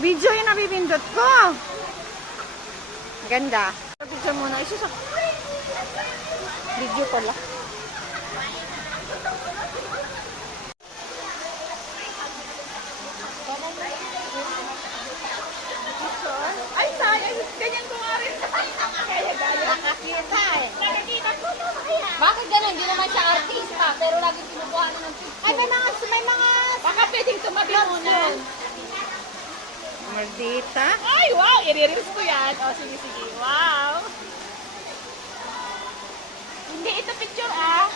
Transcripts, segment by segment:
Video yung nabibindot ko. Ganda. Picture muna. Isusok. Video pala. Ay, sayang. Ganyan ko nga rin. Nakakita eh. Nakakita ko. Bakit gano'n? Hindi naman siya artista, pero lagi kinukuha na ng picture. Ay, may mga... Baka pwedeng tumabi muna. Maldita. Ay, wow! I-reels ko yan. O, sige, sige. Wow! Hindi ito picture, ah.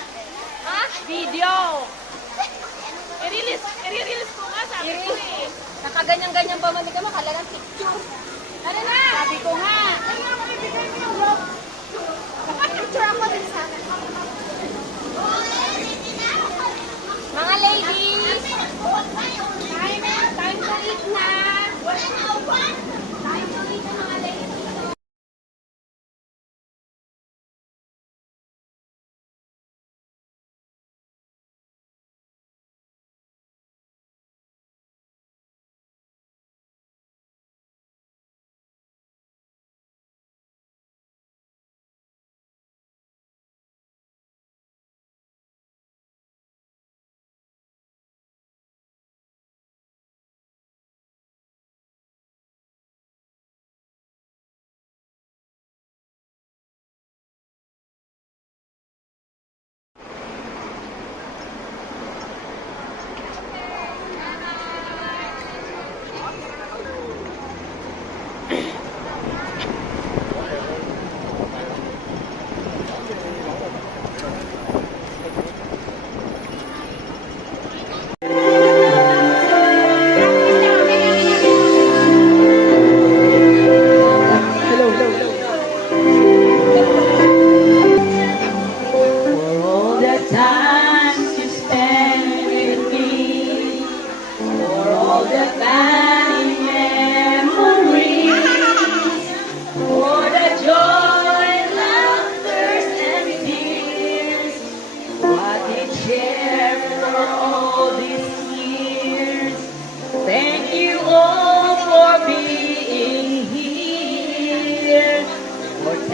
Ha? Video. I-reels ko nga, sabi ko eh. Nakaganyan-ganyan pa man ka, makalagang picture. Ano na? Sabi ko nga. Ay, nga, mamibigay mo yung vlog. Picture ako din sa akin. Mga ladies, time to eat na. Time to eat na, mga ladies.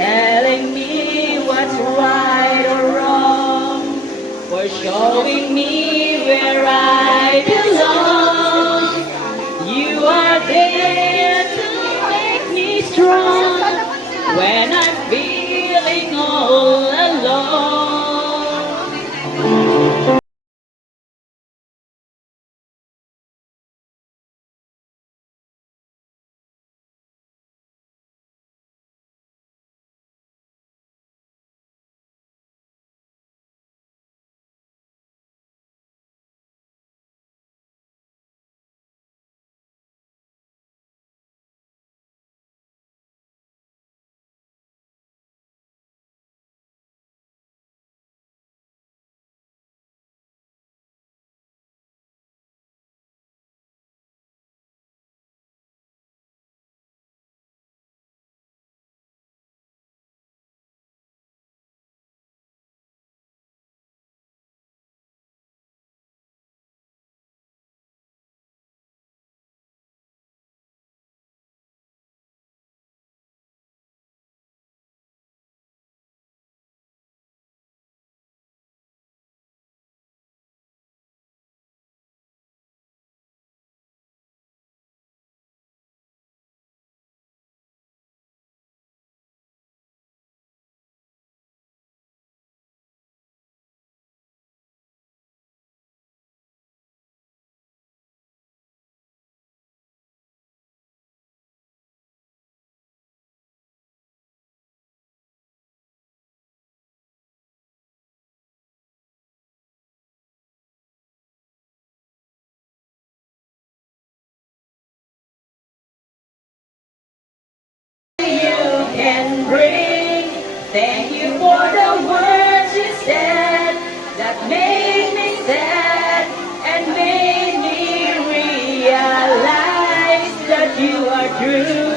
Telling me what's right or wrong, for showing me where I belong. You are there to make me strong when I'm feeling all alone. Can bring. Thank you for the words you said that made me sad and made me realize that you are true,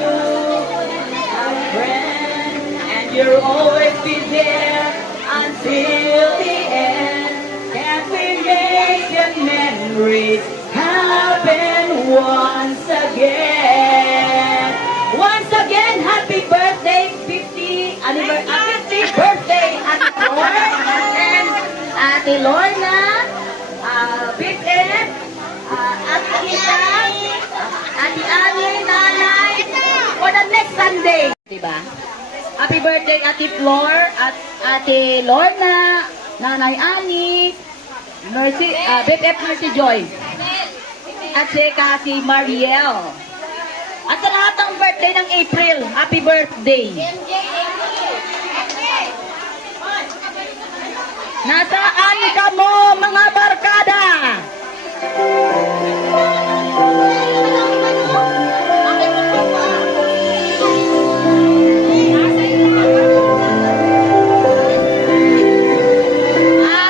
a friend, and you'll always be there until the end. Can't we make the memories happen once again? Ate Lorna, Big Ed, Ate Kita, Ate Ani, Nanay, for the next Sunday. Diba? Happy birthday, Ate Flor, at Ate Lorna, Nanay Ani, Mercy, Big Ed, Mercy Joy, at si Mariel. At sa lahat ng birthday ng April, happy birthday. Nasaan ka mo, mga barkada?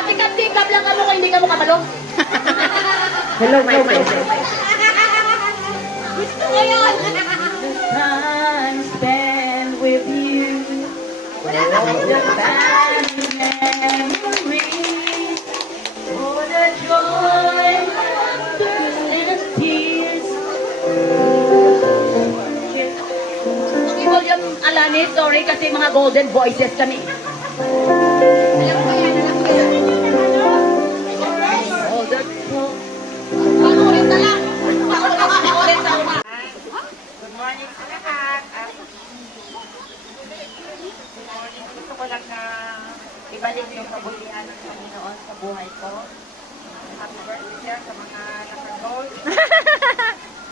Tikap-tikap lang ako kung hindi ka mo kabalo. Hello, my friend. Gusto ko yun. Time spent with you. The bad memories. For the joy, laughter, and tears. Volume Alani, sorry kasi mga golden voices kami. Alam ko yan, alam ko yan. All the Paulit na lang. Paulit na lang. Good morning sa lahat. Good morning. Gusto ko lang na ibalik yung kabutihan ng Panginoon sa buhay ko. Happy birthday sa mga naka-gold.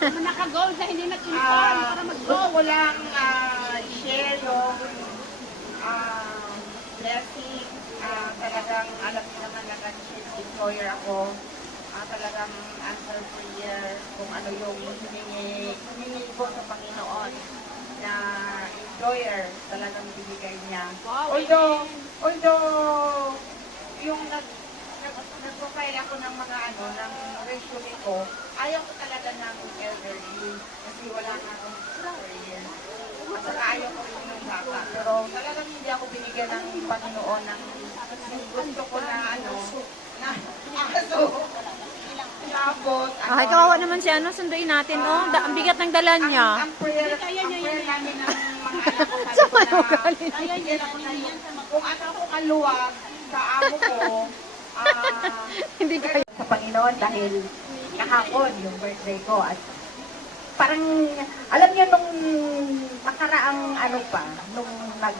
Naka-gold na hindi nag-inform para Gusto ko lang i-share yung blessing. Talagang alam niyo naman na nag-shift employer ako. Talagang answer prayer kung ano yung hiningi ko sa Panginoon na employer talagang binigay niya. Wow, Although yung nag-profile ako ng mga ng resume ko, ayaw ko talaga ng elderly kasi wala na akong career. At saka ayaw ko rin ng bata. Pero talagang hindi ako binigyan ng Panginoon ng gusto ko na na aso. Tapos, Ay, kawawa naman si sunduin natin, oh. Ang bigat ng dala niya. ang prayer namin ng mga anak ko, sabi ko na, kung ano ako kaluwag sa amo ko, Hindi kaya. sa Panginoon dahil kahapon yung birthday ko at parang, alam niyo nung nakaraang nung nag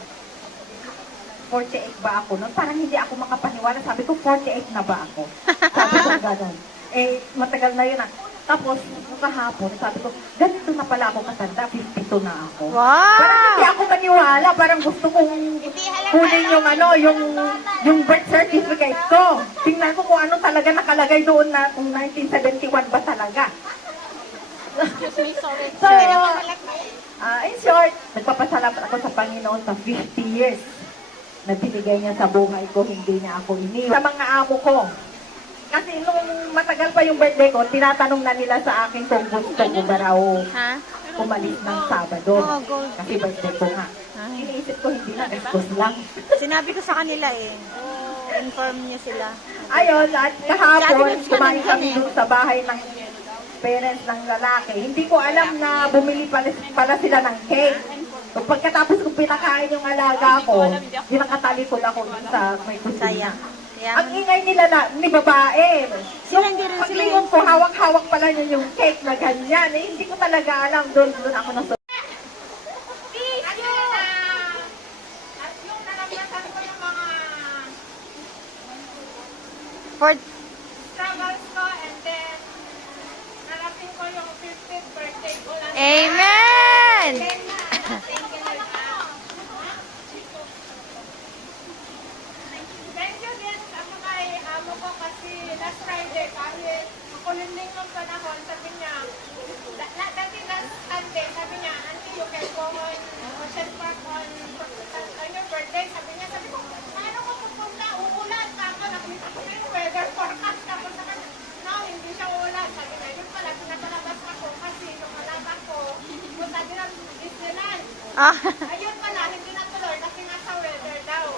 48 ba ako nun, parang hindi ako makapaniwala. Sabi ko, 48 na ba ako? Sabi ko gano'n. Matagal na yun ah. Tapos, nung kahapon, sabi ko, ganito na pala ako katanda, 52 na ako. Wow! Parang hindi ako maniwala, parang gusto kong kunin yung birth certificate ko. Tingnan ko kung ano talaga nakalagay doon na kung 1971 ba talaga. Excuse me, sorry. So, in short, nagpapasalamat ako sa Panginoon sa 50 years na binigay niya sa buhay ko, hindi niya ako iniwan. Sa mga amo ko, kasi nung matagal pa yung birthday ko, tinatanong na nila sa akin kung gusto ko ba raw Ha? umalis ng Sabado. Oo, gold. Kasi birthday ko nga. Ah. Iniisip ko, hindi na, gastos lang. Sinabi ko sa kanila eh. Inform niyo sila. Ayun, at kahapon, Sabi ko, kumain ganun kami eh. doon sa bahay ng parents ng lalaki. Hindi ko alam na bumili pala sila ng cake. So, pagkatapos kong pinakain yung alaga ko, pinakatalikod ako dun sa may kusina. Sayang. Kaya, Ang ingay nila ni babae. Sila hindi rin sila Paglingon ko, hawak-hawak pala niya yung cake na ganyan. Hindi ko talaga alam. Doon ako nasa... for, struggles ko and then narating ko yung 50th birthday ko lang. Amen! Thank you din sa mga amo ko kasi last Friday kahit makuliling ng panahon sabi niya dati last Sunday sabi niya auntie you can go on Ocean Park on your birthday sabi ko paano ko pupunta uulan tapos nakita ko yung weather forecast tapos naman no hindi siya uulan sabi niya yun pala pinapalabas ako kasi yung alaba ko punta din ang Disneyland ayun pala hindi natuloy kasi nasa weather daw.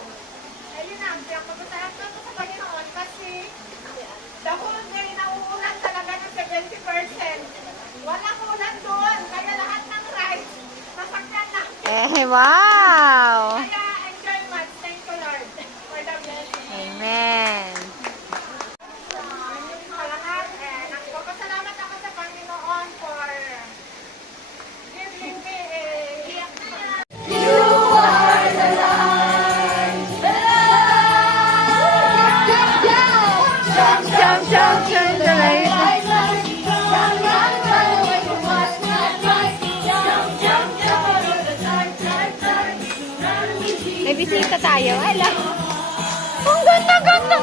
Ayun na, pinapagpasahan ko sa Panginoon kasi the whole day nauulan talaga ng 70%. Walang ulan doon, kaya lahat ng rice nasakyan namin. wow! Kaya enjoy much. Thank you Lord for the blessing. Amen. bisita tayo. Hello. Ang ganda-ganda.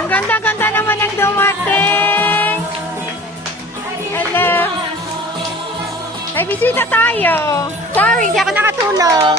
Ang ganda-ganda naman ang dumating. Hello. May bisita tayo. Sorry, hindi ako nakatulong.